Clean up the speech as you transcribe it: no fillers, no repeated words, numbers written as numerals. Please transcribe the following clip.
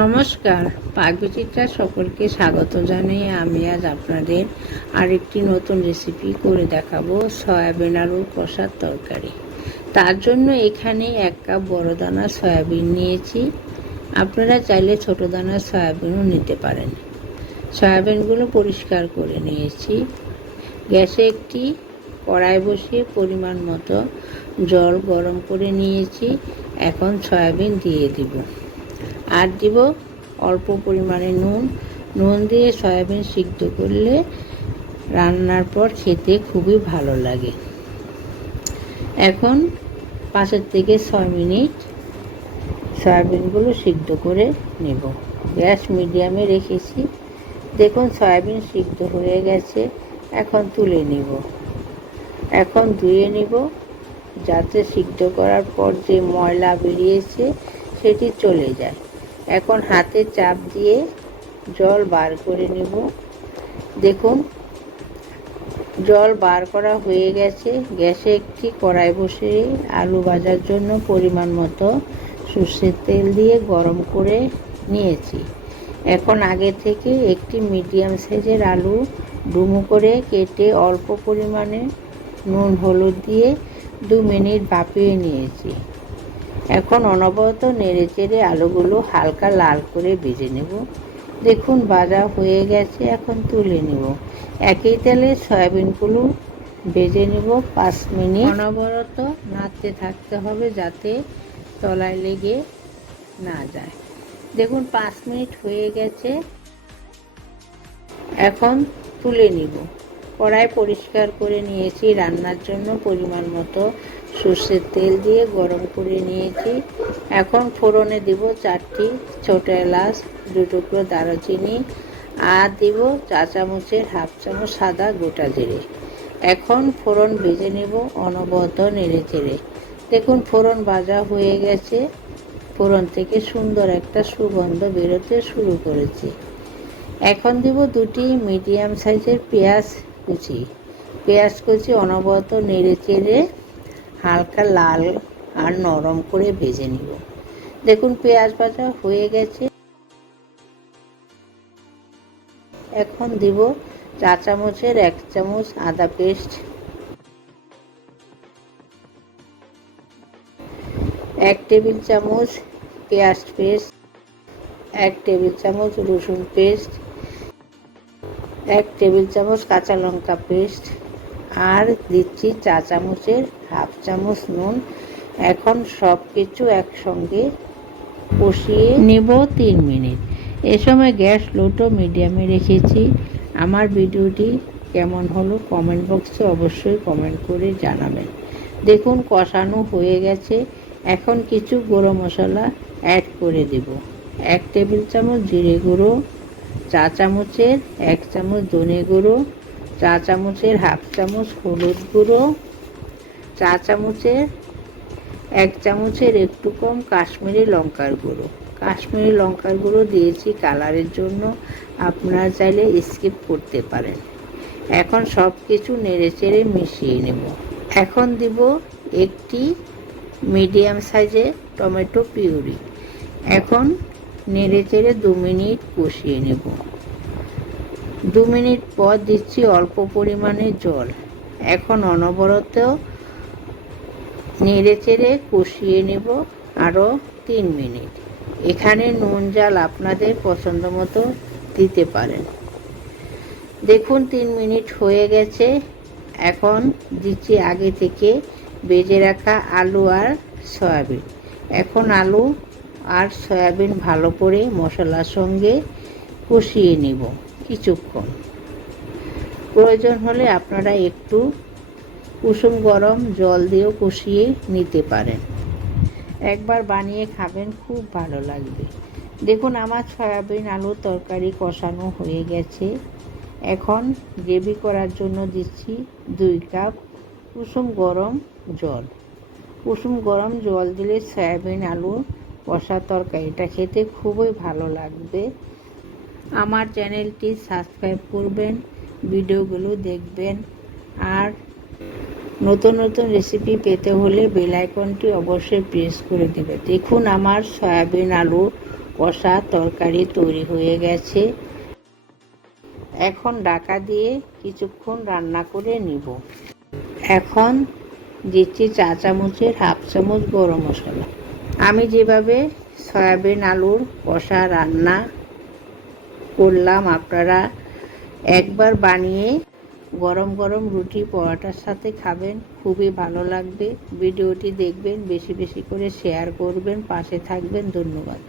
নমস্কার, পাকবিচিত্রা সকলকে স্বাগত জানিয়ে আমি আজ আপনাদের আরেকটি নতুন রেসিপি করে দেখাবো সয়াবিন আলুর কষার তরকারি। তার জন্য এখানে 1 কাপ বড় দানা সয়াবিন নিয়েছি। আপনারা চাইলে ছোট দানার সয়াবিনও নিতে পারেন। সয়াবিনগুলো পরিষ্কার করে নিয়েছি। গ্যাসে একটি কড়াই বসিয়ে পরিমাণ মতো জল গরম করে নিয়েছি। এখন সয়াবিন দিয়ে দিব, আর দিব অল্প পরিমাণে নুন দিয়ে সয়াবিন সিদ্ধ করলে রান্নার পর খেতে খুবই ভালো লাগে। এখন 5 থেকে 6 মিনিট সয়াবিনগুলো সিদ্ধ করে নেব। গ্যাস মিডিয়ামে রেখেছি। দেখুন সয়াবিন সিদ্ধ হয়ে গেছে। এখন তুলে নিব। এখন ধুয়ে নিব, যাতে সিদ্ধ করার পর যে ময়লা বেরিয়েছে সেটি চলে যায়। এখন হাতে চাপ দিয়ে জল বার করে নেব। দেখুন জল বার করা হয়ে গেছে। গ্যাসে একটি কড়াই বসিয়ে আলু ভাজার জন্য পরিমাণ মতো সরষের তেল দিয়ে গরম করে নিয়েছি। এখন আগে থেকে একটি মিডিয়াম সাইজের আলু ডুমো করে কেটে অল্প পরিমাণে নুন হলুদ দিয়ে 2 মিনিট ভাপিয়ে নিয়েছি। এখন অনবরত নেড়েচেড়ে আলুগুলো হালকা লাল করে ভেজে নেব। দেখুন ভাজা হয়ে গেছে। এখন তুলে নেব। একই তেলে সয়াবিনগুলো ভেজে নেব 5 মিনিট। অনবরত নাড়তে থাকতে হবে যাতে তলায় লেগে না যায়। দেখুন 5 মিনিট হয়ে গেছে। এখন তুলে নিব। কড়াই পরিষ্কার করে নিয়েছি। রান্নার জন্য পরিমাণ মতো সরষের তেল দিয়ে গরম করে নিয়েছি। এখন ফোড়নে দিব 4টি ছোট এলাচ, 2 টুকরো দারুচিনি, আর দিব 1 চামচের 1/2 চামচ সাদা গোটা জিরে। এখন ফোড়ন ভেজে নেব অনবরত নেড়েচেড়ে। দেখুন ফোড়ন ভাজা হয়ে গেছে। ফোড়ন থেকে সুন্দর একটা সুগন্ধ বেরোতে শুরু করেছে। এখন দিব 2টি মিডিয়াম সাইজের পেঁয়াজ কুচি অনবরত নেড়েচেড়ে হালকা লাল আর নরম করে ভেজে নিব। দেখুন পেঁয়াজ ভাজা হয়ে গেছে। এখন দিব 4 চামচের 1 চামচ আদা পেস্ট, 1 টেবিল চামচ পেঁয়াজ পেস্ট, 1 টেবিল চামচ রসুন পেস্ট, 1 টেবিল চামচ কাঁচা লঙ্কা পেস্ট, আর দিচ্ছি 4 চামচের 1/2 চামচ নুন। এখন সব কিছু একসঙ্গে কষিয়ে নেব 3 মিনিট। এ সময় গ্যাস লো টু মিডিয়ামে রেখেছি। আমার ভিডিওটি কেমন হলো কমেন্ট বক্সে অবশ্যই কমেন্ট করে জানাবেন। দেখুন কষানো হয়ে গেছে। এখন কিছু গুঁড়ো মশলা অ্যাড করে দেব। 1 টেবিল চামচ জিরে গুঁড়ো, 4 চামচের 1 চামচ ধনে গুঁড়ো, 4 চামচের 1/2 চামচ হলুদ গুঁড়ো, 4 চামচের 1 চামচের একটু কম কাশ্মীরি লঙ্কার গুঁড়ো। কাশ্মীরি লঙ্কার গুঁড়ো দিয়েছি কালারের জন্য, আপনারা চাইলে স্কিপ করতে পারেন। এখন সব কিছু নেড়েচেড়ে মিশিয়ে নেব। এখন দিব একটি মিডিয়াম সাইজের টমেটো পিউরি। এখন নেড়েচেড়ে 2 মিনিট কষিয়ে নেব। 2 মিনিট পর দিচ্ছি অল্প পরিমাণে জল। এখন অনবরত নেড়েচেড়ে কষিয়ে নেব আরও 3 মিনিট। এখানে নুন ঝাল আপনাদের পছন্দ মতো দিতে পারেন। দেখুন 3 মিনিট হয়ে গেছে। এখন দিচ্ছি আগে থেকে ভেজে রাখা আলু আর সয়াবিন। এখন আলু আর সয়াবিন ভালো করে মশলার সঙ্গে কষিয়ে নেব কিছুক্ষণ। প্রয়োজন হলে আপনারা একটু কুসুম গরম জল দিয়েও কষিয়ে নিতে পারেন। একবার বানিয়ে খাবেন, খুব ভালো লাগবে। দেখুন আমার সয়াবিন আলুর তরকারি কষানো হয়ে গেছে। এখন গ্রেভি করার জন্য দিচ্ছি 2 কাপ কুসুম গরম জল। কুসুম গরম জল দিলে সয়াবিন আলু কষা তরকারিটা খেতে খুবই ভালো লাগবে। আমার চ্যানেলটি সাবস্ক্রাইব করবেন, ভিডিওগুলো দেখবেন, আর নতুন নতুন রেসিপি পেতে হলে বেল আইকনটি অবশ্যই প্রেস করে দেবেন। দেখুন আমার সয়াবিন আলু কষা তরকারি তৈরি হয়ে গেছে। এখন ঢাকা দিয়ে কিছুক্ষণ রান্না করে নিব। এখন দিচ্ছি চা চামচের হাফ চামচ গরম মশলা। আমি যেভাবে সয়াবিন আলুর কষা রান্না করলাম, আপনারা একবার বানিয়ে গরম গরম রুটি পরোটার সাথে খাবেন, খুবই ভালো লাগবে। ভিডিওটি দেখবেন, বেশি বেশি করে শেয়ার করবেন, পাশে থাকবেন। ধন্যবাদ।